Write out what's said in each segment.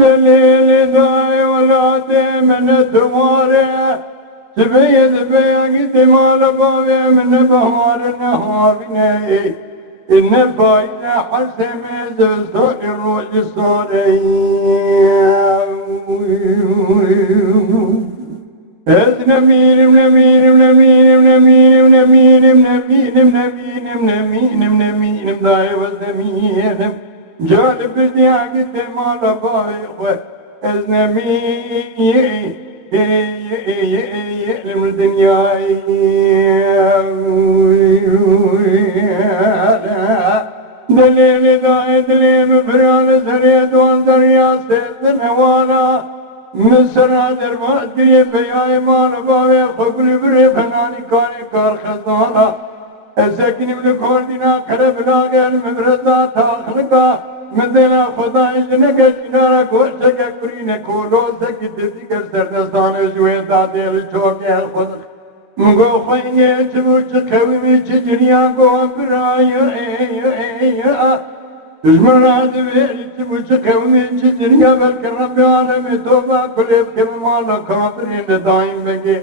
دليل داي ولا من تماري تبيد بيقد مال بابي من بهار النهارني إن بايد حسم زوج الروج صاري نمين نمين نمين نمين نمين نمين نمين نمين نمين داي وزمين جالب دياقد مال بابي نمين يألم الدنيا دليل داي دليل بران سريد والدريا سيد نوانا من سرا دربات قريب يا إيمان بابي خبري بري فناني كاني كار خزانا السكين بلكور دينا خرب لاغي المبرزا تاخلقا مدنا خدا إجنك جنارا گوشك کرين کولو سکی تذكر سردستان جوه دادل چوك الخد مگو خيني چبوچ خوي چجنيا گو براي دشمنات ويلي چبوچ خوي چجنيا بلك رب العالم توبا كلب كم مالا كافرين دائم بگي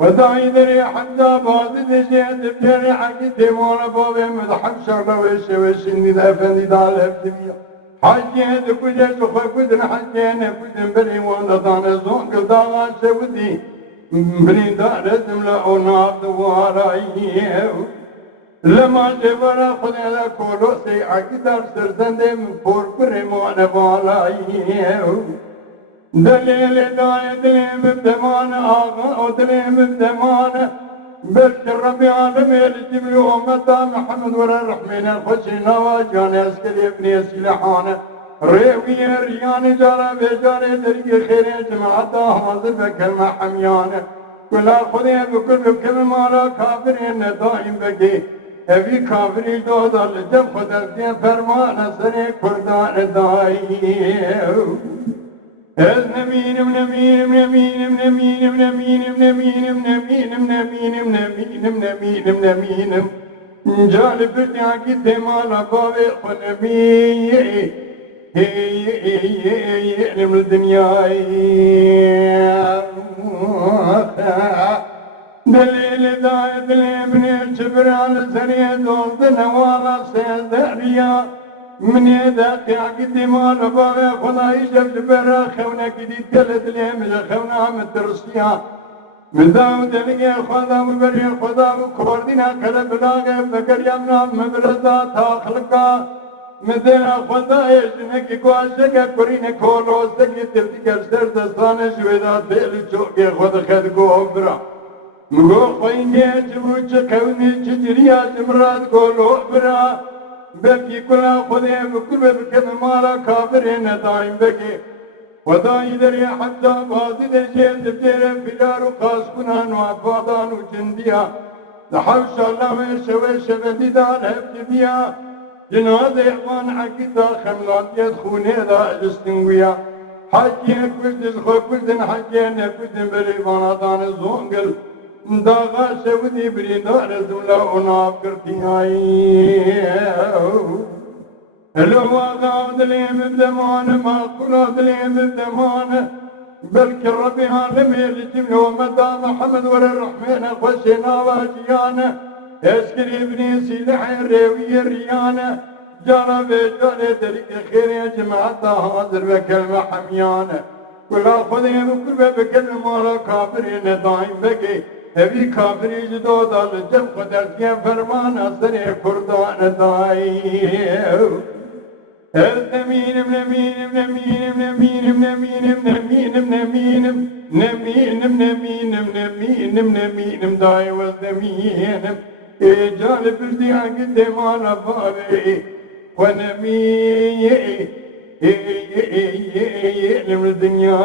وداعي دري حمدا باز دجيت بجري حقي تيمونا بابي مدحب شغله وشوشني دافني دالف دميا حجيت كجت خكدن حجين كدن بري ونضان زونق داغا شودي بري دارزم لأونا دواراي لما جبرا خذ على كولوسي عقدر سرزندي من فور بريمون بالاي دليل داي دليل بدمان آغا ودليل بدمان بلك ربي عالم الجبل أمتا محمد ورا الرحمن الخشينا واجان اسكري ابني سلحانا ريوي ريان جارا بجاري دريق خير جماعتا حاضر بكلمة حميانا كلا خذي بكل بكلمة مالا كافرين دائم بكي أبي كافري دودا لجب خدرتين فرمان سري كردان دائم نمين نمين نمين نمين نمين نمين نمين نمين نمين نمين جالب بتاعك تمال بابي خنبي نم الدنيا دليل داي دليل من الجبر على سريع دوم نوارا سيدريا من يدك عقدي مال بابي خداي جب برا خونا كدي تلت لي من خونا مترسيا من داود لي خدا بري خدا كوردنا كذا بلاغ بكر يمنا مبرزا تخلقا مدنا خدا يجنك كواشك كورين كولو سكي تفتكر سر دستان جويدا دل چوك خدا خد غوبرا مگو خويني جوچ كوني چجريا جمرات كولو برا بلكي كلا خذي بكل بكم مالا كافرين دائم بكي وداعي دري حتى بازي دجيل دبجير بلار وقاس كنان وعفادان وجنديا لحوش الله ويشوي شبدي دار هبتبيا جناد إحوان عقيدا خملات يدخوني دا جستنويا حجين كوزدن خوكوزدن حجين كوزدن بريبانا دان زونقل داغا شودي بريدار زولا وناف كرتياي الواقع دليم بدمان ما قلا دليم بدمان بلك ربي عالم الجبل ومدى محمد ور الرحمن خشنا واجيانا اسكري ابني سلاح الريوي الريانا جرى بجرى دريك خير يا جماعة حاضر بكلمة حميانا ولا خذي بكل بكلمة لا كافرين دائم بكي أبي كافري جدو دال جب خدرتيا فرمان أسري كردان دائم نمين نمين نمين نمين نمين نمين نمين نمين نمين نمين نمين داي والنمين جالب الديان قدام على بابي ونمين نم الدنيا